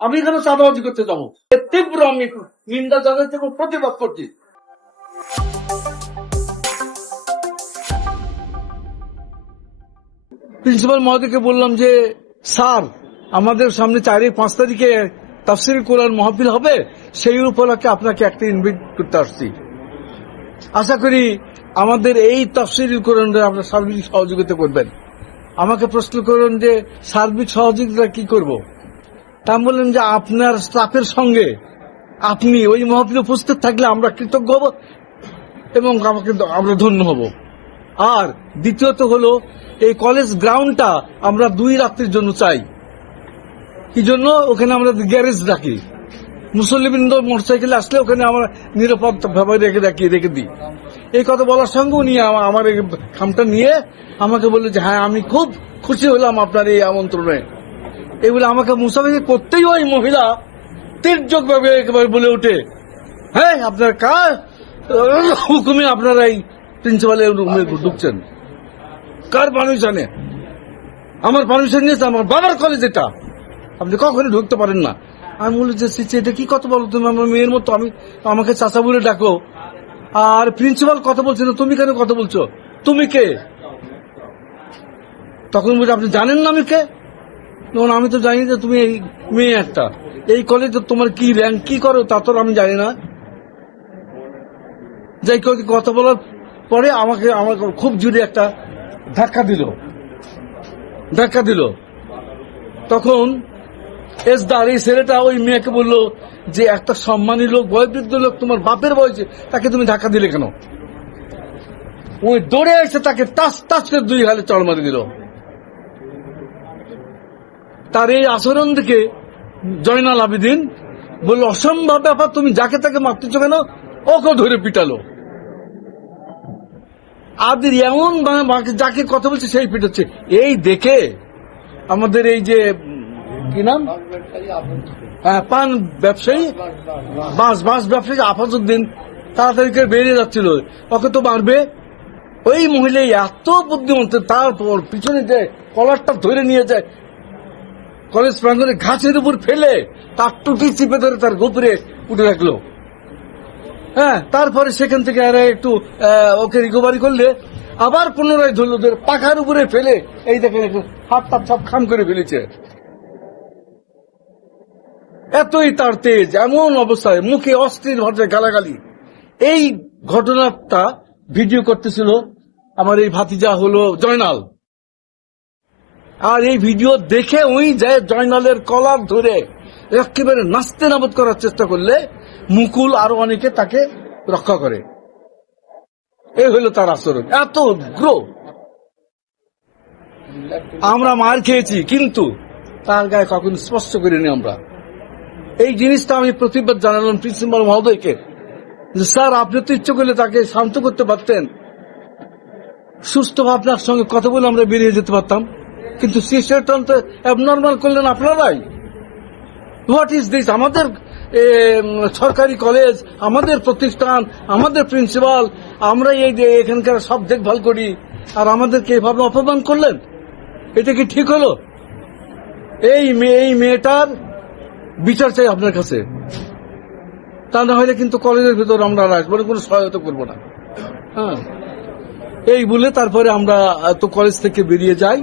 আমি এখানে চাঁদাবাজি করতে যাবো, এর তীব্র আমি নিন্দা জানাচ্ছি এবং প্রতিবাদ করছি। প্রিন্সিপাল মহোদয়কে বললাম যে স্যার, আমাদের সামনে 4-5 তারিখে তাফসীর কোরআন মাহফিল হবে, সেই উপলক্ষে আপনাকে একটা ইনভাইট করতে আসছি। আশা করি আমাদের এই তাফসীর কোরআনে আপনার সার্বিক সহযোগিতা করবেন। আমাকে প্রশ্ন করলেন যে সার্বিক সহযোগিতা কি করব। তা বললেন যে আপনার স্টাফের সঙ্গে আপনি ওই মাহফিলে উপস্থিত থাকলে আমরা কৃতজ্ঞ হব এবং আমরা ধন্য হব। আর দ্বিতীয়ত হলো এই কলেজ গ্রাউন্ডটা আমরা 2 রাত্রির জন্য চাই। কি জন্য? ওখানে আমরা গ্যারেজ রাখি, মুসল্লিবৃন্দ মোটরসাইকেলে আসলে ওখানে আমরা নিরাপদ ভাবে রেখে দিই। এই কথা বলার সঙ্গে উনি আমার খামটা নিয়ে আমাকে বললো যে হ্যাঁ, আমি খুব খুশি হলাম আপনার এই আমন্ত্রণে। এগুলো আমাকে মুসাফির করতেই ওই মহিলা তির্যক ভাবে একেবারে বলে ওঠে, হ্যাঁ আপনার কার হুকুমে আপনারা এই প্রিন্সিপালের রুমে ঢুকছেন? কার পারমিশনে? আমার পারমিশন নিয়েছে আমার বাবার কলেজ, এটা আপনি কখনই ঢুকতে পারেন না। আমি বলি যে এটা কি কথা বলো তুমি? আমার মেয়ের মতো আমি, আমাকে চাচা বলে ডাকো। আর প্রিন্সিপাল কথা বলছে না, তুমি কেন কথা বলছো? তুমি কে? তখন বলছে আপনি জানেন না আমি কে? তখন আমি তো জানি যে তুমি এই মেয়ে একটা, এই কলেজে তোমার কি র্যাঙ্ক, কি করো তা তো আমি জানি না। যাই কথা বলার পরে আমাকে খুব জোরে একটা ধাক্কা দিল। তখন এসদার এই ছেলেটা ওই মেয়েকে বললো যে একটা সম্মানী লোক, বয়োবৃদ্ধ লোক, তোমার বাপের বয়সে, তাকে তুমি ধাক্কা দিলে কেন? ওই দৌড়ে এসে তাকে তাস করে 2 গালে চড় মারি দিল। তার এই আচরণ দেখে জয়নাল আবেদিন বলল অসম্ভব ব্যাপার, তুমি যাকে তাকে মারতেছ কেন? ওকে ধরে পিটালো। আদের এমন যাকে কথা বলছে সেই পিটাচ্ছে। এই দেখে আমাদের এই যে কি নাম, পান ব্যবসায়ী, বাঁশ ব্যবসায়ী আফাজউদ্দিন তাড়াতাড়ি করে বেরিয়ে যাচ্ছিল, ওকে তো মারবে। ওই মহিলা এত বুদ্ধিমন্ত, তারপর পিছনে যে কলারটা ধরে নিয়ে যায় কলেজ প্রাঙ্গণে ঘাসের উপর ফেলে তার টুটি চিপে ধরে তার গোপরে উঠে রাখলো। হ্যাঁ, তারপরে সেখান থেকে আর একটু ওকে রিকভারি করলে আবার পুনরায় ধরলো, পাখার উপরে ফেলে এই দেখেন হাত সব খাম করে ফেলেছে। এতই তার তেজ, এমন অবস্থায় মুখে অস্থির ভাষায় গালাগালি। এই ঘটনাটা ভিডিও করতেছিল আমার এই ভাতিজা হলো জয়নাল। আর এই ভিডিও দেখে ওই যায় জয়নালের কলার ধরে একেবারে নাস্তে নাবদ করার চেষ্টা করলে মুকুল আরো অনেকে তাকে রক্ষা করে। এই হলো তার আচরণ, এত উগ্র। আমরা মার খেয়েছি কিন্তু তার গায়ে কখনো স্পর্শ করিনি আমরা। এই জিনিসটা আমি প্রতিবাদ জানালাম প্রিন্সিপাল মহোদয়কে যে স্যার, আপনি তো ইচ্ছে করলে তাকে শান্ত করতে পারতেন, সুস্থ ভাবনার সঙ্গে কথা বলে আমরা বেরিয়ে যেতে পারতাম, কিন্তু সিস্টেম তো অ্যাবনর্মাল করলেন আপনারাই। What is this? আমাদের সরকারি কলেজ, আমাদের প্রতিষ্ঠান, আমাদের প্রিন্সিপাল, আমরা এই এখানকার সব দেখভাল করি, আর আমাদেরকে এভাবে অপমান করলেন, এটা কি ঠিক হলো? এই মেয়েটার বিচার চাই আপনার কাছে, তা না হলে কিন্তু কলেজের ভিতর আমরা আসবো না, কোনো সহায়তা করবো না। হ্যাঁ, এই বলে তারপরে আমরা তো কলেজ থেকে বেরিয়ে যাই।